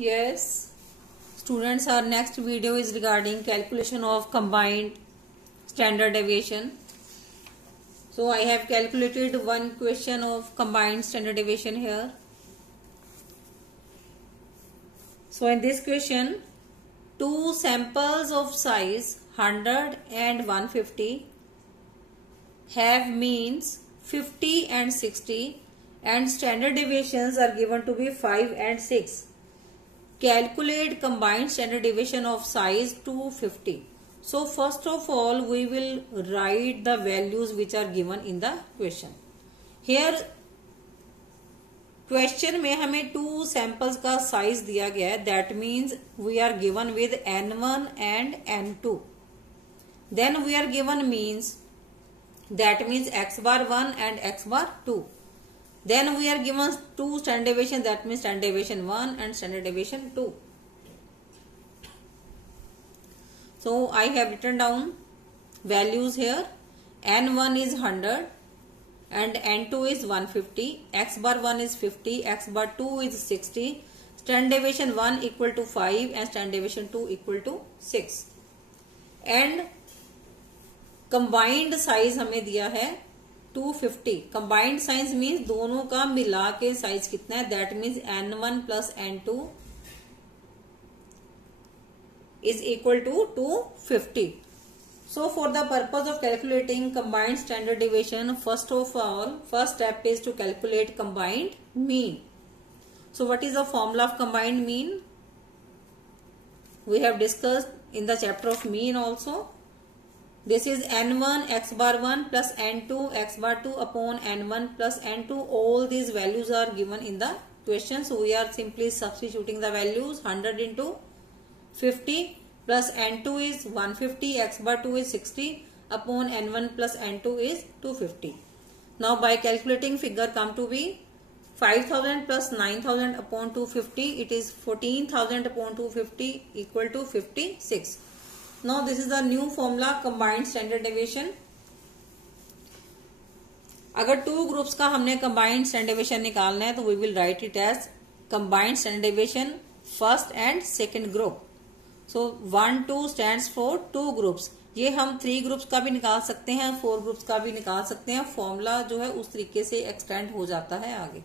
Yes, students, our next video is regarding calculation of combined standard deviation. So I have calculated one question of combined standard deviation here. So in this question, two samples of size 100 and 150 have means 50 and 60 and standard deviations are given to be 5 and 6. Calculate combined standard deviation of size 250. So first of all we will write the values which are given in the question. Here question में हमें two samples का size दिया गया है. That means we are given with N1 and N2. Then we are given means. That means X bar 1 and X bar 2. Then we are given two standard deviation, that means standard deviation 1 and standard deviation 2. So I have written down values here. N1 is 100 and N2 is 150. X bar 1 is 50, X bar 2 is 60. Standard deviation 1 equal to 5 and standard deviation 2 equal to 6. And combined size हमें दिया है 250. Combined size means दोनों का मिला के size कितना है. That means N1 plus N2 is equal to 250. So for the purpose of calculating combined standard deviation, first of all, first step is to calculate combined mean. So what is the formula of combined mean? We have discussed in the chapter of mean also. This is N1 X bar 1 plus N2 X bar 2 upon N1 plus N2. All these values are given in the question. So we are simply substituting the values. 100 into 50 plus N2 is 150, X bar 2 is 60 upon N1 plus N2 is 250. Now by calculating figure come to be 5000 plus 9000 upon 250. It is 14,000 upon 250 equal to 56. Now this is the new formula combined standard deviation. अगर two groups का हमने combined standard deviation निकालना है तो we will write it as combined standard deviation first and second group. So 1 2 stands for two groups. ये हम 3 groups का भी निकाल सकते हैं, 4 ग्रुप्स का भी निकाल सकते हैं. फॉर्मूला जो है उस तरीके से एक्सटेंड हो जाता है आगे.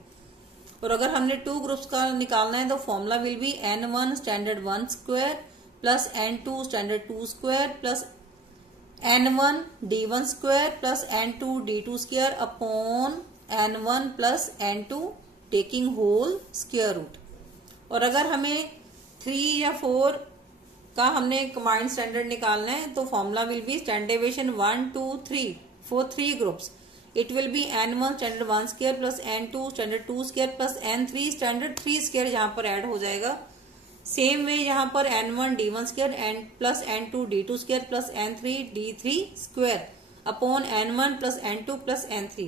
और अगर हमने 2 ग्रुप्स का निकालना है तो formula will be N1 standard 1 square plus N2 standard 2 square plus N1 D1 square plus N2 D2 square upon N1 plus N2 taking whole square root. और अगर हमें 3 या 4 का हमने combined standard निकालना है तो formula will be standard deviation 1 2 3 for 3 groups. It will be N1 standard 1 square plus N2 standard 2 square plus N3 standard 3 square यहाँ पर ऐड हो जाएगा. सेम वे यहाँ पर N1 D1 square n plus N2 D2 square plus N3 D3 square upon N1 plus N2 plus N3.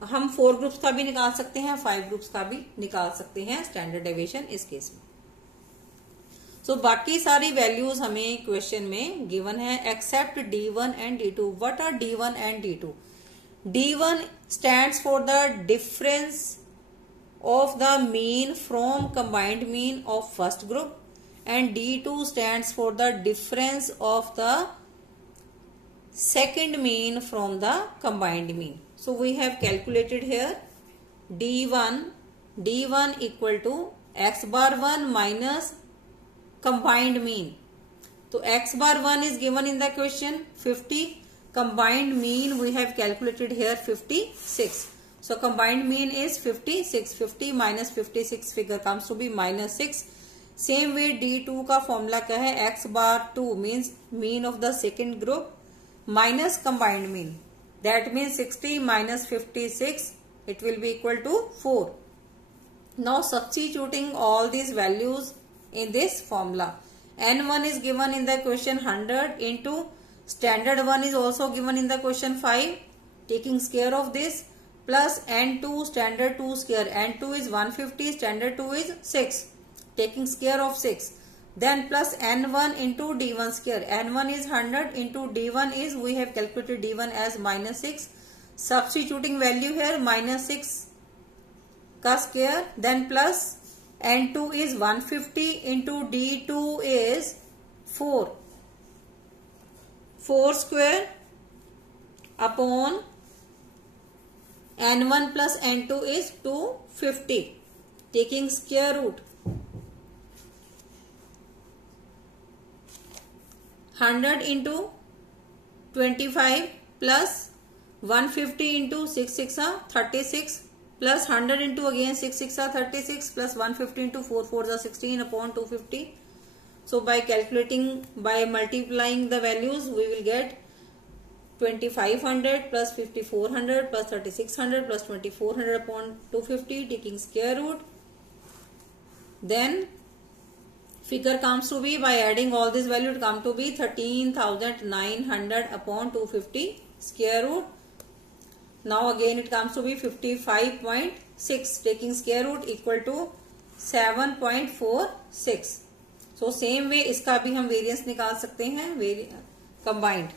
तो हम 4 groups का भी निकाल सकते हैं, 5 ग्रुप्स का भी निकाल सकते हैं स्टैंडर्ड डेविएशन इस केस में. सो बाकी सारी वैल्यूज हमें क्वेश्चन में गिवन है except D1 and D2. What are D1 and D2? D1 stands for the difference of the mean from combined mean of first group and D2 stands for the difference of the second mean from the combined mean. So we have calculated here D1 equal to X bar 1 minus combined mean. So X bar 1 is given in the question 50. Combined mean we have calculated here 56. So combined mean is 56. 50 minus 56 figure comes to be minus 6. Same way D2 का formula क्या है? X bar 2 means mean of the second group minus combined mean. That means 60 minus 56 it will be equal to 4. Now substituting all these values in this formula. N1 is given in the question 100 into standard 1 is also given in the question 5. Taking care of this. Plus N2 standard 2 square. N2 is 150, standard 2 is 6. Taking square of 6. Then plus N1 into D1 square. N1 is 100 into D1 is, we have calculated D1 as minus 6. Substituting value here minus 6 का square, then plus n2 is 150 into d2 is 4 square upon n1 plus n2 is 250, taking square root 100 into 25 plus 150 into 6 6 are 36 plus 100 into again 6 6 are 36 plus 150 into 4 4 are 16 upon 250. So by calculating, by multiplying the values, we will get 2500 plus 5400 plus 3600 plus 2400 upon 250, taking square root. Then figure comes to be, by adding all this value, it come to be 13,900 upon 250 square root. Now again it comes to be 55.6, taking square root equal to 7.46. So same way इसका भी हम variance निकाल सकते हैं combined.